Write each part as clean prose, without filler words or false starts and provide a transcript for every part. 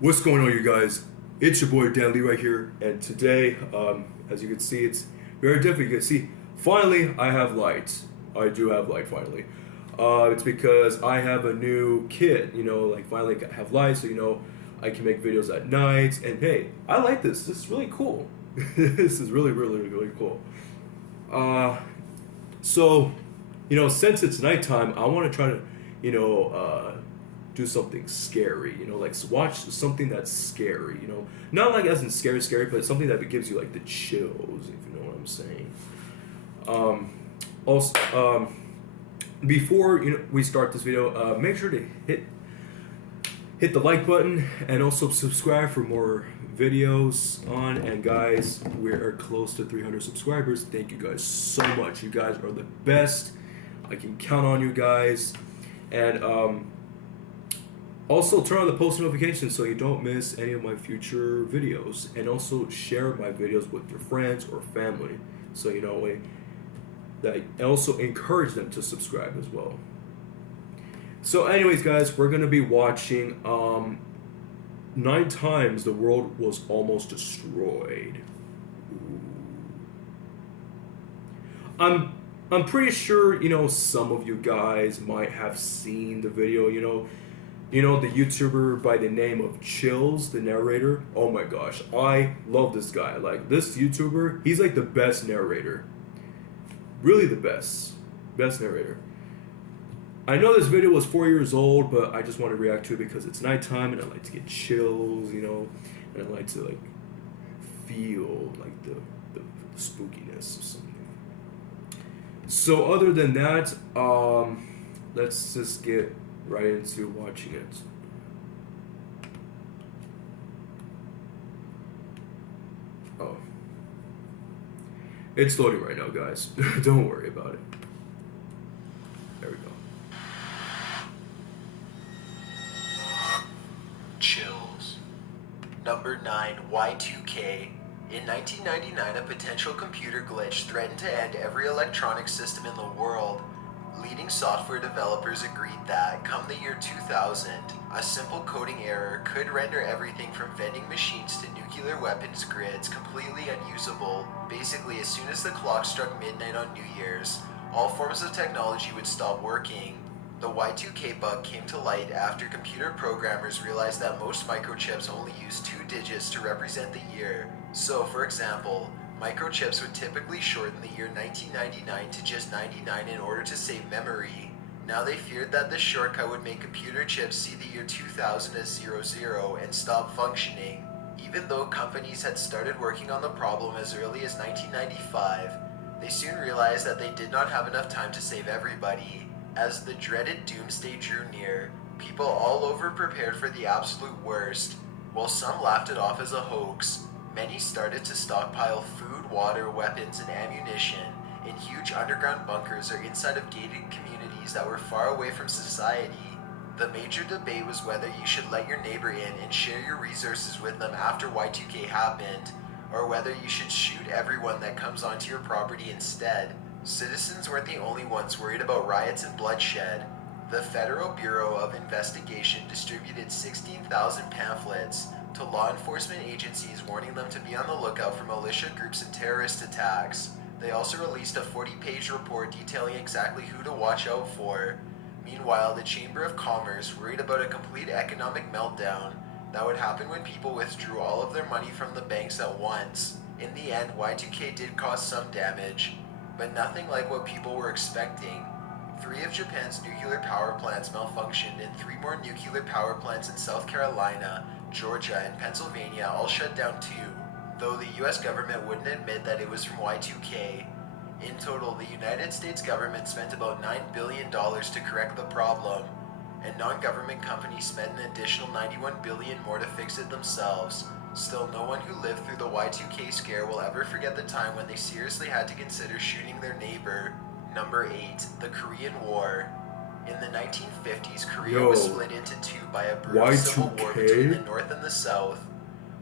What's going on, you guys? It's your boy Dan Lee right here, and today, as you can see, it's very different. You can see, finally, I have light. I do have light finally. It's because I have a new kit. Finally I have light, so I can make videos at night. And hey, I like this. This is really cool. This is really, really, really cool. So, since it's nighttime, I want to try to, do something scary, like watch something that's scary, not like as in scary, but something that gives you like the chills, if you know what I'm saying. Also, before we start this video, make sure to hit the like button and also subscribe for more videos on. And guys, we are close to 300 subscribers. Thank you guys so much. You guys are the best. I can count on you guys. And also turn on the post notifications so you don't miss any of my future videos, and also share my videos with your friends or family, so that also encourage them to subscribe as well. So anyways, guys, we're gonna be watching 9 times the world was almost destroyed. Ooh. I'm pretty sure some of you guys might have seen the video. The YouTuber by the name of Chills, the narrator. Oh my gosh, I love this guy. Like, this YouTuber, he's like the best narrator. Really the best narrator. I know this video was 4 years old, but I just want to react to it because it's nighttime and I like to get chills, and I like to feel like the spookiness or something. So other than that, let's just get right into watching it. Oh. It's loading right now, guys. Don't worry about it. There we go. Chills. Number 9, Y2K. In 1999, a potential computer glitch threatened to end every electronic system in the world. Leading software developers agreed that, come the year 2000, a simple coding error could render everything from vending machines to nuclear weapons grids completely unusable. Basically, as soon as the clock struck midnight on New Year's, all forms of technology would stop working. The Y2K bug came to light after computer programmers realized that most microchips only use 2 digits to represent the year. So, for example, microchips would typically shorten the year 1999 to just 99 in order to save memory. Now they feared that this shortcut would make computer chips see the year 2000 as 00 and stop functioning. Even though companies had started working on the problem as early as 1995, they soon realized that they did not have enough time to save everybody. As the dreaded doomsday drew near, people all over prepared for the absolute worst. While some laughed it off as a hoax, many started to stockpile food, water, weapons, and ammunition in huge underground bunkers or inside of gated communities that were far away from society. The major debate was whether you should let your neighbor in and share your resources with them after Y2K happened, or whether you should shoot everyone that comes onto your property instead. Citizens weren't the only ones worried about riots and bloodshed. The Federal Bureau of Investigation distributed 16,000 pamphlets to law enforcement agencies warning them to be on the lookout for militia groups and terrorist attacks. They also released a 40-page report detailing exactly who to watch out for. Meanwhile, the Chamber of Commerce worried about a complete economic meltdown that would happen when people withdrew all of their money from the banks at once. In the end, Y2K did cause some damage, but nothing like what people were expecting. 3 of Japan's nuclear power plants malfunctioned, and 3 more nuclear power plants in South Carolina, Georgia, and Pennsylvania all shut down too, though the US government wouldn't admit that it was from Y2K. In total, the United States government spent about $9 billion to correct the problem, and non-government companies spent an additional $91 billion more to fix it themselves. Still, no one who lived through the Y2K scare will ever forget the time when they seriously had to consider shooting their neighbor. Number 8, the Korean War. In the 1950s, Korea was split into 2 by a brutal civil war between the North and the South.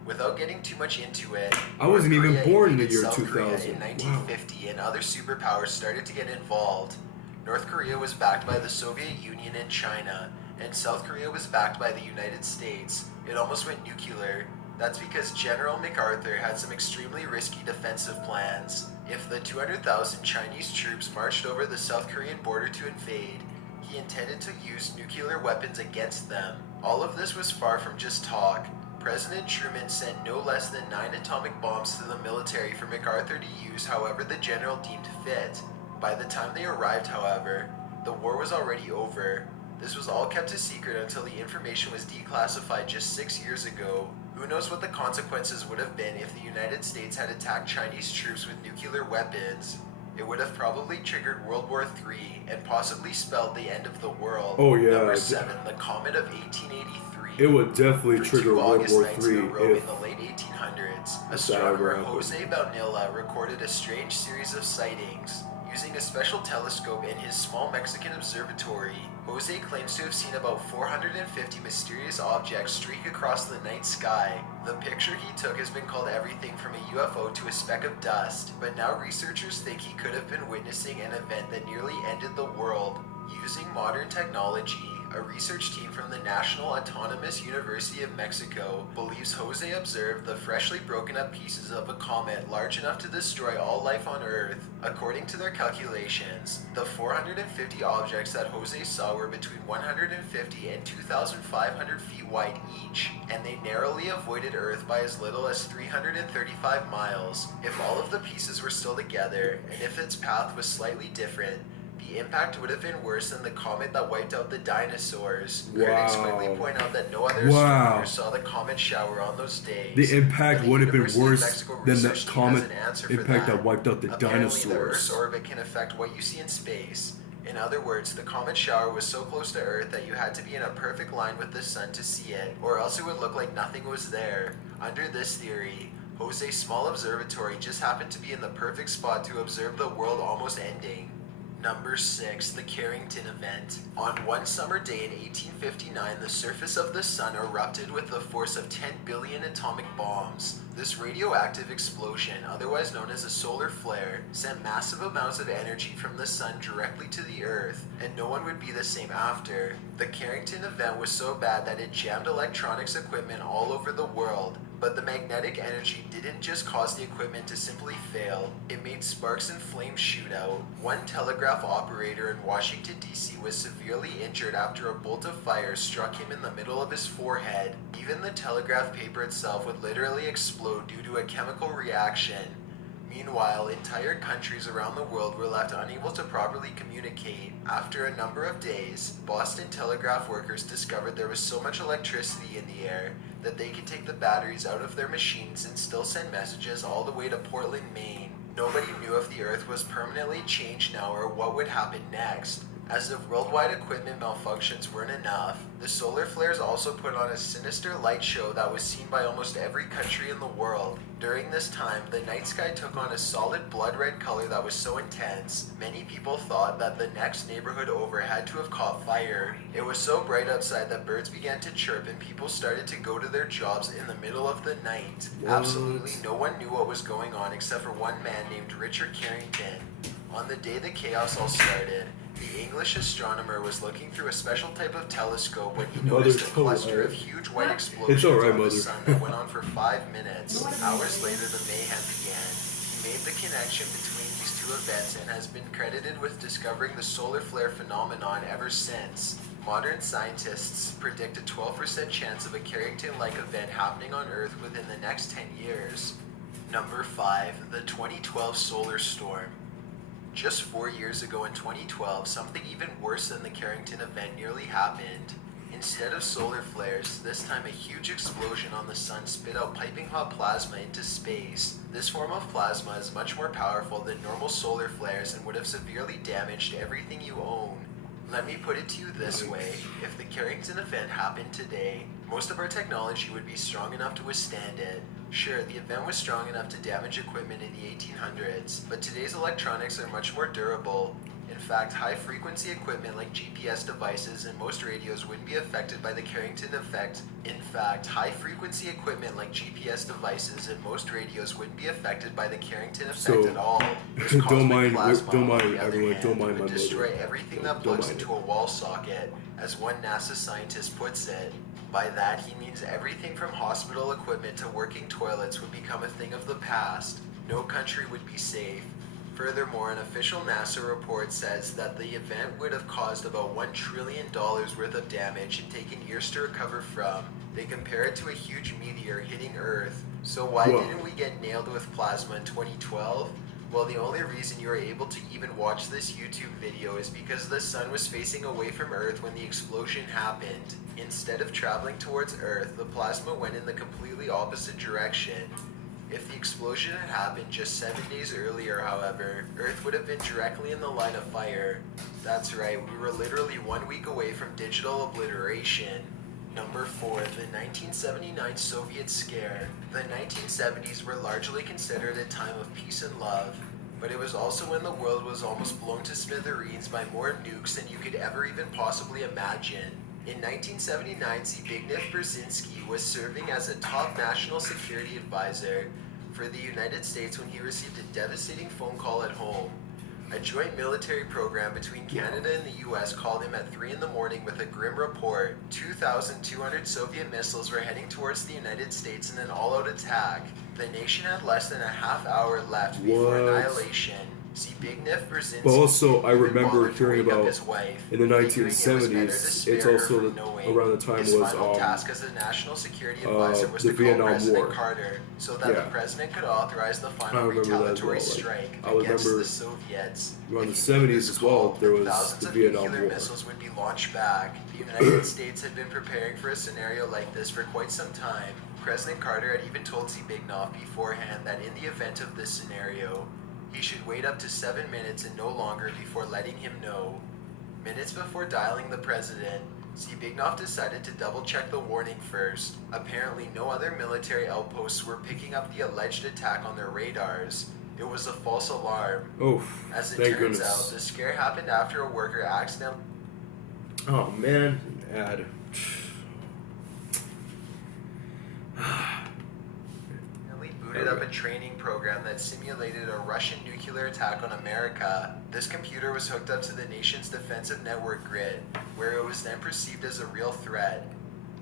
Without getting too much into it, I wasn't even born in the year South 2000. Korea in 1950, and other superpowers started to get involved. North Korea was backed by the Soviet Union and China, and South Korea was backed by the United States, it almost went nuclear. That's because General MacArthur had some extremely risky defensive plans. If the 200,000 Chinese troops marched over the South Korean border to invade, he intended to use nuclear weapons against them. All of this was far from just talk. President Truman sent no less than 9 atomic bombs to the military for MacArthur to use however the general deemed fit. By the time they arrived, however, the war was already over. This was all kept a secret until the information was declassified just 6 years ago. Who knows what the consequences would have been if the United States had attacked Chinese troops with nuclear weapons. It would have probably triggered World War III and possibly spelled the end of the world. Oh yeah. Number 7, the Comet of 1883. It would definitely For trigger 2 World August War nights in a III row if in the late 1800s, that astronomer ever happened. Jose Baunilla recorded a strange series of sightings. Using a special telescope in his small Mexican observatory, Jose claims to have seen about 450 mysterious objects streak across the night sky. The picture he took has been called everything from a UFO to a speck of dust, but now researchers think he could have been witnessing an event that nearly ended the world. Using modern technology, a research team from the National Autonomous University of Mexico believes Jose observed the freshly broken up pieces of a comet large enough to destroy all life on Earth. According to their calculations, the 450 objects that Jose saw were between 150 and 2,500 feet wide each, and they narrowly avoided Earth by as little as 335 miles. If all of the pieces were still together, and if its path was slightly different, the impact would have been worse than the comet that wiped out the dinosaurs. Critics quickly point out that no other astronomers saw the comet shower on those days. The impact would have been University of worse Mexico than the research team has comet an answer for impact that wiped out the Apparently, the dinosaurs. Earth's orbit can affect what you see in space. In other words, the comet shower was so close to Earth that you had to be in a perfect line with the sun to see it, or else it would look like nothing was there. Under this theory, Jose's small observatory just happened to be in the perfect spot to observe the world almost ending. Number 6, the Carrington Event. On one summer day in 1859, the surface of the sun erupted with the force of 10 billion atomic bombs. This radioactive explosion, otherwise known as a solar flare, sent massive amounts of energy from the sun directly to the Earth, and no one would be the same after. The Carrington Event was so bad that it jammed electronics equipment all over the world. But the magnetic energy didn't just cause the equipment to simply fail, it made sparks and flames shoot out. One telegraph operator in Washington, D.C. was severely injured after a bolt of fire struck him in the middle of his forehead. Even the telegraph paper itself would literally explode due to a chemical reaction. Meanwhile, entire countries around the world were left unable to properly communicate. After a number of days, Boston telegraph workers discovered there was so much electricity in the air that they could take the batteries out of their machines and still send messages all the way to Portland, Maine. Nobody knew if the Earth was permanently changed now or what would happen next. As if worldwide equipment malfunctions weren't enough, the solar flares also put on a sinister light show that was seen by almost every country in the world. During this time, the night sky took on a solid blood red color that was so intense, many people thought that the next neighborhood over had to have caught fire. It was so bright outside that birds began to chirp and people started to go to their jobs in the middle of the night. Absolutely no one knew what was going on except for one man named Richard Carrington. On the day the chaos all started, the English astronomer was looking through a special type of telescope when he noticed a cluster of huge white explosions on the sun that went on for 5 minutes. Hours later, the mayhem began. He made the connection between these two events and has been credited with discovering the solar flare phenomenon ever since. Modern scientists predict a 12% chance of a Carrington-like event happening on Earth within the next 10 years. Number 5, the 2012 solar storm. Just 4 years ago in 2012, something even worse than the Carrington event nearly happened. Instead of solar flares, this time a huge explosion on the sun spit out piping hot plasma into space. This form of plasma is much more powerful than normal solar flares and would have severely damaged everything you own. Let me put it to you this way, if the Carrington event happened today, most of our technology would be strong enough to withstand it. Sure, the event was strong enough to damage equipment in the 1800s, but today's electronics are much more durable. In fact, high-frequency equipment like GPS devices and most radios wouldn't be affected by the Carrington effect. In fact, high-frequency equipment like GPS devices and most radios wouldn't be affected by the Carrington effect at all. This don't mind plasma, everyone, on the other hand, don't mind would my destroy mother. everything that plugs into a wall socket. As one NASA scientist puts it, by that he means everything from hospital equipment to working toilets would become a thing of the past. No country would be safe. Furthermore, an official NASA report says that the event would have caused about $1 trillion worth of damage and taken years to recover from. They compare it to a huge meteor hitting Earth. So why didn't we get nailed with plasma in 2012? Well, the only reason you are able to even watch this YouTube video is because the sun was facing away from Earth when the explosion happened. Instead of traveling towards Earth, the plasma went in the completely opposite direction. If the explosion had happened just 7 days earlier, however, Earth would have been directly in the line of fire. That's right, we were literally 1 week away from digital obliteration. Number 4, the 1979 Soviet Scare. The 1970s were largely considered a time of peace and love, but it was also when the world was almost blown to smithereens by more nukes than you could ever even possibly imagine. In 1979, Zbigniew Brzezinski was serving as a top national security advisor for the United States when he received a devastating phone call at home. A joint military program between Canada and the US called him at 3 in the morning with a grim report. 2,200 Soviet missiles were heading towards the United States in an all-out attack. The nation had less than a half hour left before annihilation. Zbigniew Brzezinski, but also, I remember hearing about in the 1970s, it's also around the time was task as a national security advisor was the to call Vietnam President War. Carter so that the president could authorize the final retaliatory strike against the Soviets. Around the 70s as well, there was thousands the of Vietnam nuclear War. missiles would be launched back. The United States had been preparing for a scenario like this for quite some time. President Carter had even told Zbigniew beforehand that in the event of this scenario, he should wait up to 7 minutes and no longer before letting him know. Minutes before dialing the president, Zbigniew decided to double-check the warning first. Apparently, no other military outposts were picking up the alleged attack on their radars. It was a false alarm. As it turns out, the scare happened after a worker accidentally... Oh man, ad. booted up a training program that simulated a Russian nuclear attack on America. This computer was hooked up to the nation's defensive network grid, where it was then perceived as a real threat.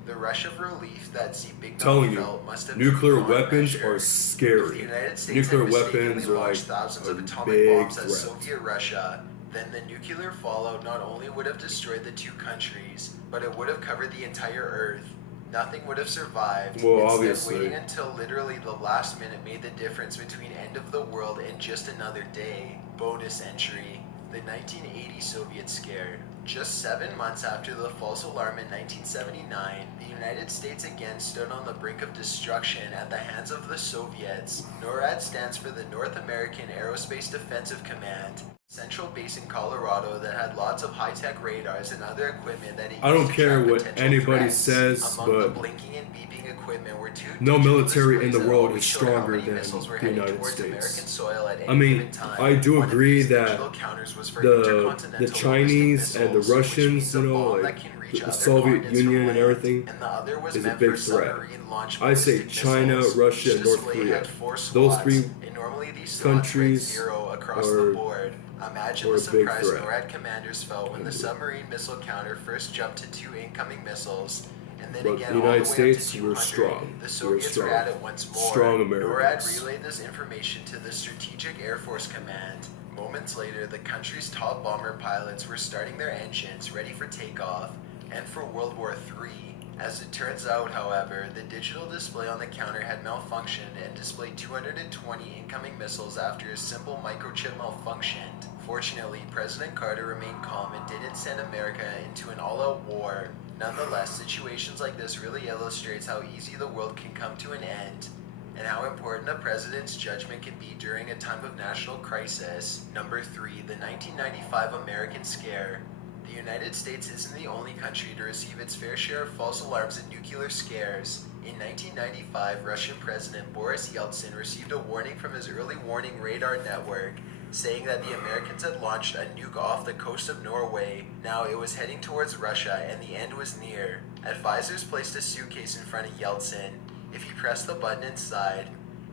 The rush of relief that Zbigniew felt must have nuclear been weapons measured. are scary. If the United States Nuclear had mistakenly weapons are like launched thousands of a atomic big bombs at threat. Soviet Russia, then the nuclear fallout not only would have destroyed the two countries, but it would have covered the entire Earth. Nothing would have survived. Well, Instead, obviously. waiting until literally the last minute made the difference between end of the world and just another day. Bonus entry: the 1980 Soviet Scare. Just 7 months after the false alarm in 1979, the United States again stood on the brink of destruction at the hands of the Soviets. NORAD stands for the North American Aerospace Defensive Command. Central base in Colorado that had lots of high-tech radars and other equipment that I don't used to care track what potential anybody threats. says, Among the but blinking and beeping equipment were two no digital military in the displays that world always is showed how stronger many than missiles were the heading United towards States. American soil at any I mean, given time. I do One of agree these that digital counters was for the intercontinental Chinese ballistic and the missiles, which Russians, means a you know, bomb like that can reach the other Soviet continents from Union and land. everything And the other was is a meant big for threat. submarine-launched I say ballistic China, missiles. Russia, Each and North display Korea. had 4 Those slots, three and normally these slots ranked countries 0 across are- the board. Imagine are the a big surprise threat. NORAD commanders felt when the submarine missile counter first jumped to 2 incoming missiles, and then But again the all the United way States, up to we're 200. strong. The We're Soviets strong. were at it once more. Strong NORAD Americans. relayed this information to the Strategic Air Force Command. Moments later, the country's top bomber pilots were starting their engines, ready for takeoff, and for World War III. As it turns out, however, the digital display on the counter had malfunctioned and displayed 220 incoming missiles after a simple microchip malfunctioned. Fortunately, President Carter remained calm and didn't send America into an all-out war. Nonetheless, situations like this really illustrates how easy the world can come to an end, and how important a president's judgment can be during a time of national crisis. Number 3, the 1995 American Scare. The United States isn't the only country to receive its fair share of false alarms and nuclear scares. In 1995, Russian President Boris Yeltsin received a warning from his early warning radar network, saying that the Americans had launched a nuke off the coast of Norway. Now it was heading towards Russia and the end was near. Advisors placed a suitcase in front of Yeltsin. If he pressed the button inside,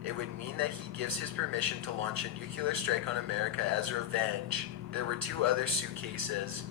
it would mean that he gives his permission to launch a nuclear strike on America as revenge. There were 2 other suitcases.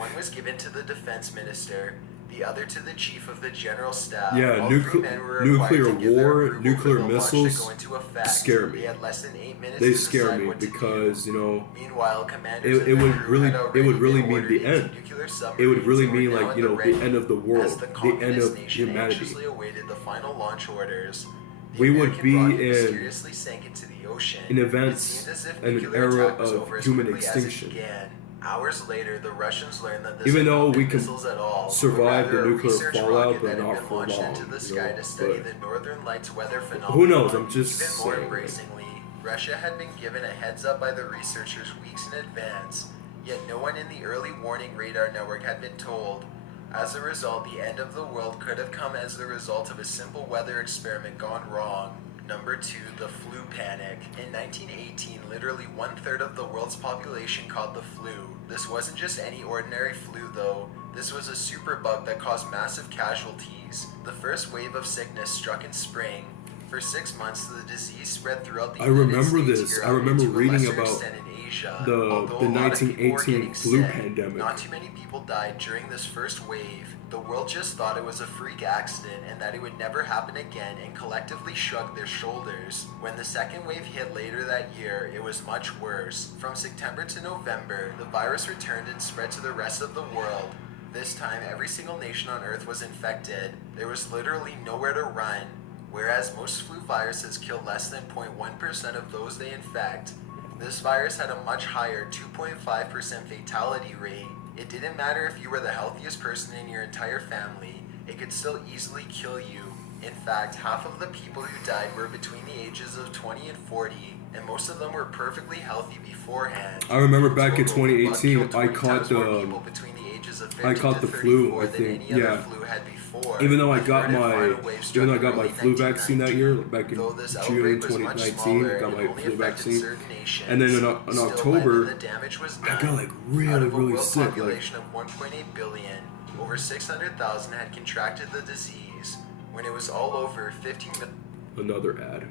One was given to the defense minister, the other to the chief of the general staff. Yeah, All three men were required nuclear to give their war, approval nuclear for the launch to missiles go into effect. scare me. They had less than 8 minutes They to scare decide me what to because, do. you know, Meanwhile, commanders it would really mean ordered the into end. nuclear It would submarines really and were mean now like, in you know, ready. the end of the As world, the the end confident of nation humanity. anxiously awaited the final launch orders, the We would American be rocket in mysteriously sank into the ocean. an It event, seemed as if an nuclear era attack was over of as human quickly as it extinction. began. Hours later, the Russians learned that this Even had though not been we can missiles at all, survive but the rather a nuclear research fallout, rocket but that had not been for launched long. into the You sky know, to study but the Northern Lights weather phenomenon. who knows? I'm just Even more saying. embracingly, Russia had been given a heads up by the researchers weeks in advance, yet no one in the early warning radar network had been told. As a result, the end of the world could have come as the result of a simple weather experiment gone wrong. Number 2, the flu panic. In 1918, literally 1/3 of the world's population caught the flu. This wasn't just any ordinary flu though. This was a superbug that caused massive casualties. The first wave of sickness struck in spring. For 6 months, the disease spread throughout the I United remember States, this. Europe, I remember and to a reading lesser about extent in Asia. the Although a lot of people were 1918 getting flu sick, pandemic. not too many people died during this first wave. The world just thought it was a freak accident and that it would never happen again and collectively shrugged their shoulders. When the second wave hit later that year, it was much worse. From September to November, the virus returned and spread to the rest of the world. This time, every single nation on Earth was infected. There was literally nowhere to run. Whereas most flu viruses kill less than 0.1% of those they infect, this virus had a much higher 2.5% fatality rate. It didn't matter if you were the healthiest person in your entire family, it could still easily kill you. In fact, half of the people who died were between the ages of 20 and 40, and most of them were perfectly healthy beforehand. I remember back in Total, the bug 2018, killed 20 I caught times more the people between the ages of I 50 caught to the flu. 34 I than think, any other yeah. flu had before. Even though I The got third and my final wave struck even though I in got my early flu vaccine that year, 1919. back in Though this June outbreak was much 2019, smaller got and my only flu affected vaccine. certain nations, And then in still, by October, then the damage was I done. got like Out really, of a really world sick. Like population of 1.8 billion, over 600,000 had contracted the disease. When it was all over, 15 million. another ad,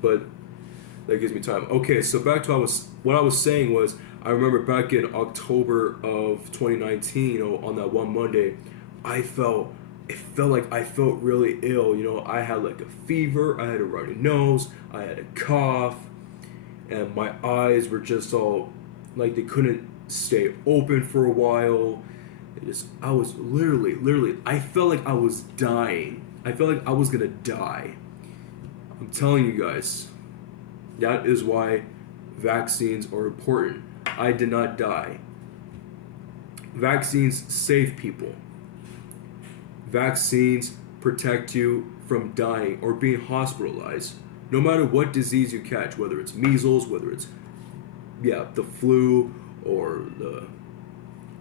but that gives me time. Okay, so back to what I was saying was I remember back in October of 2019, you know, on that one Monday, it felt like I felt really ill. You know, I had like a fever, I had a runny nose, I had a cough, and my eyes were just all like they couldn't stay open for a while. I was literally, I felt like I was dying. I felt like I was gonna die. I'm telling you guys, that is why vaccines are important. I did not die. Vaccines save people. Vaccines protect you from dying or being hospitalized. No matter what disease you catch, whether it's measles, whether it's the flu or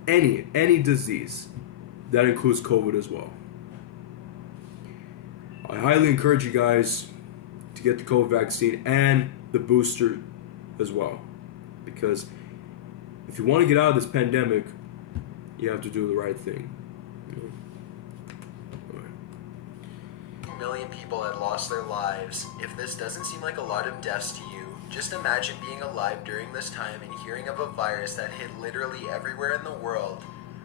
any disease, that includes COVID as well. I highly encourage you guys to get the COVID vaccine and the booster as well, because if you want to get out of this pandemic, you have to do the right thing. Million people had lost their lives. If this doesn't seem like a lot of deaths to you, just imagine being alive during this time and hearing of a virus that hit literally everywhere in the world.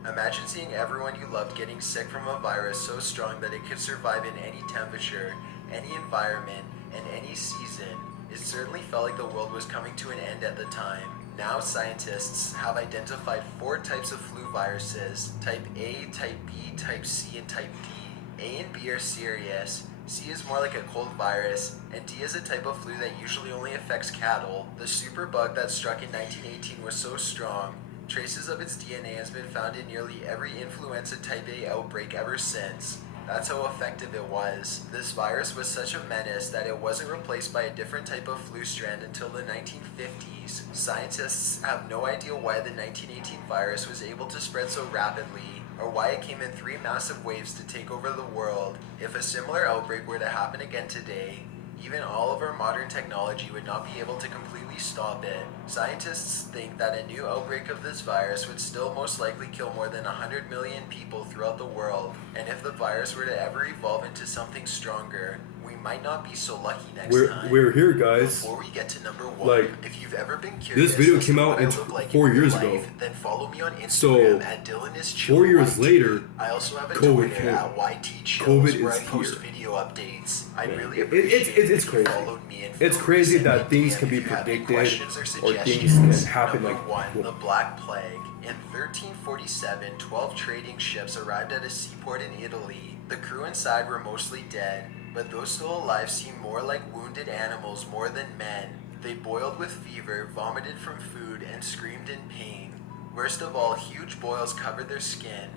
Imagine seeing everyone you loved getting sick from a virus so strong that it could survive in any temperature, any environment, and any season. It certainly felt like the world was coming to an end at the time. Now scientists have identified 4 types of flu viruses: type A, type B, type C, and type D. A and B are serious. C is more like a cold virus, and D is a type of flu that usually only affects cattle. The superbug that struck in 1918 was so strong, traces of its DNA has been found in nearly every influenza type A outbreak ever since. That's how effective it was. This virus was such a menace that it wasn't replaced by a different type of flu strand until the 1950s. Scientists have no idea why the 1918 virus was able to spread so rapidly, or why it came in 3 massive waves to take over the world. If a similar outbreak were to happen again today, even all of our modern technology would not be able to completely stop it. Scientists think that a new outbreak of this virus would still most likely kill more than 100 million people throughout the world, and if the virus were to ever evolve into something stronger, we might not be so lucky next time. We're here, guys. Before we get to number 1, like, if you've ever been curious, this video came out in 4 years ago. Then follow me on Instagram so at Dylan is 4 years later, I also have a COVID Twitter came. at YT COVID where I is post here. video updates. I Man, really appreciate it's if crazy. you followed me and It's feel crazy free to that send things me can be if you have any predicted questions or things can suggestions. happen Number like 1, the Black Plague. In 1347, 12 trading ships arrived at a seaport in Italy. The crew inside were mostly dead, but those still alive seemed more like wounded animals more than men. They boiled with fever, vomited from food, and screamed in pain. Worst of all, huge boils covered their skin.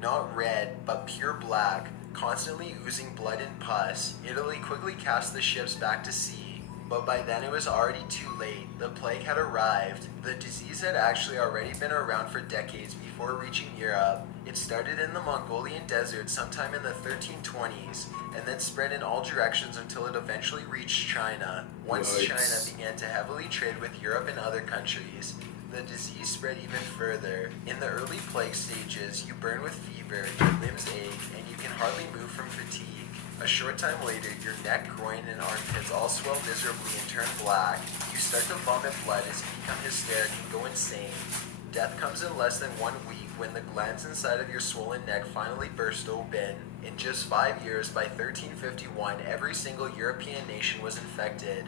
Not red, but pure black, constantly oozing blood and pus. Italy quickly cast the ships back to sea. But by then it was already too late. The plague had arrived. The disease had actually already been around for decades before reaching Europe. It started in the Mongolian desert sometime in the 1320s, and then spread in all directions until it eventually reached China. Once Yikes. China began to heavily trade with Europe and other countries, the disease spread even further. In the early plague stages, you burn with fever, your limbs ache, and you can hardly move from fatigue. A short time later, your neck, groin, and armpits all swell miserably and turn black. You start to vomit blood as you become hysteric and go insane. Death comes in less than 1 week when the glands inside of your swollen neck finally burst open. In just 5 years, by 1351, every single European nation was infected.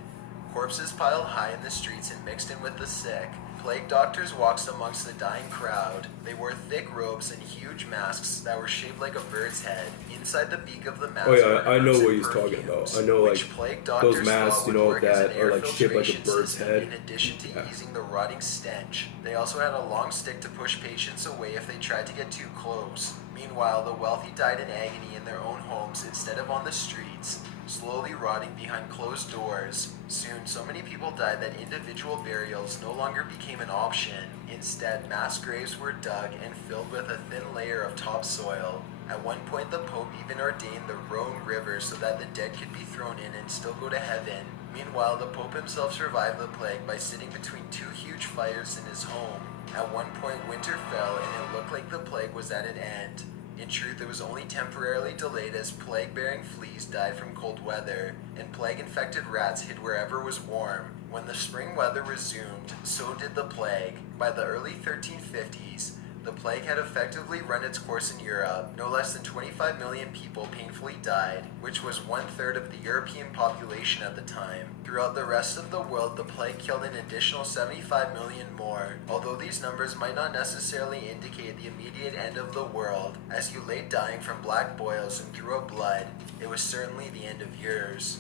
Corpses piled high in the streets and mixed in with the sick. Plague doctors walked amongst the dying crowd. They wore thick robes and huge masks that were shaped like a bird's head. Inside the beak of the mask I know herbs what and he's talking perfumes, about. I know, like, which plague doctors those masks, thought you would know, work as that an are, air like, shaped like a filtration bird's system, head. in addition to Yeah. easing the rotting stench. They also had a long stick to push patients away if they tried to get too close. Meanwhile, the wealthy died in agony in their own homes instead of on the streets, slowly rotting behind closed doors. Soon, so many people died that individual burials no longer became an option. Instead, mass graves were dug and filled with a thin layer of topsoil. At one point, the Pope even ordained the Rhone River so that the dead could be thrown in and still go to heaven. Meanwhile, the Pope himself survived the plague by sitting between 2 huge fires in his home. At one point, winter fell and it looked like the plague was at an end. In truth, it was only temporarily delayed as plague-bearing fleas died from cold weather, and plague-infected rats hid wherever was warm. When the spring weather resumed, so did the plague. By the early 1350s, the plague had effectively run its course in Europe. No less than 25 million people painfully died, which was 1/3 of the European population at the time. Throughout the rest of the world, the plague killed an additional 75 million more. Although these numbers might not necessarily indicate the immediate end of the world, as you lay dying from black boils and threw up blood, it was certainly the end of yours.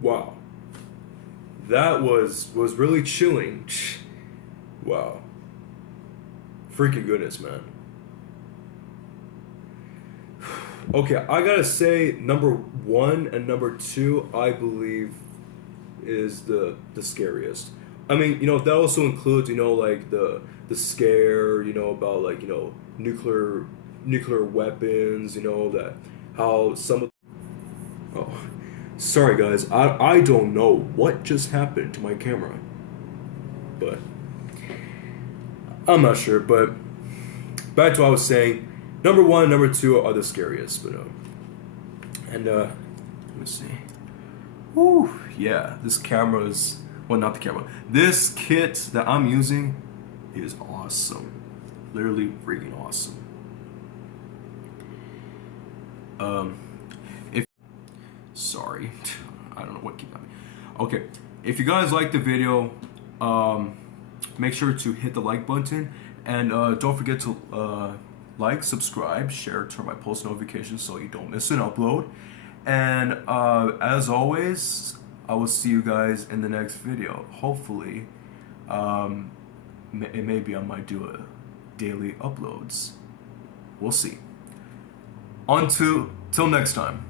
Wow. That was really chilling. Wow. Freaking goodness, man. Okay, I gotta say, number 1 and number 2, I believe, is the scariest. I mean, you know, that also includes, you know, like the scare, you know, about, like, you know, nuclear weapons, you know, that how some of... Oh, sorry guys, I don't know what just happened to my camera, but I'm not sure. But back to what I was saying, number 1 and number 2 are the scariest, but and let me see. Woo, yeah, this camera is, well, not the camera, this kit that I'm using is awesome, literally freaking awesome. Sorry, I don't know what keep happening. Okay, if you guys like the video, make sure to hit the like button, and don't forget to like, subscribe, share, turn my post notifications so you don't miss an upload. And as always, I will see you guys in the next video. Hopefully, maybe I might do a daily uploads. We'll see. Till next time.